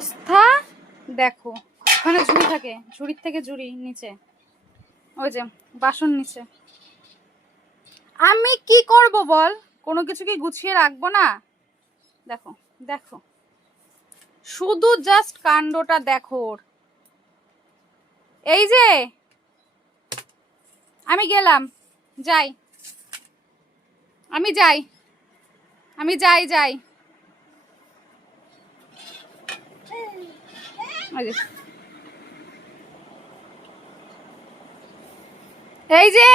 অবস্থা দেখো, ওখানে ঝুড়ি থাকে, ঝুড়ির থেকে ঝুড়ি নিচে, ওই যে বাসন নিচে। আমি কি করব বল, কোনো কিছু কি গুছিয়ে রাখবো না? দেখো দেখো, শুধু জাস্ট কাণ্ডটা দেখো ওর। এই যে আমি গেলাম, যাই, আমি যাই, আমি যাই যাই। এই যে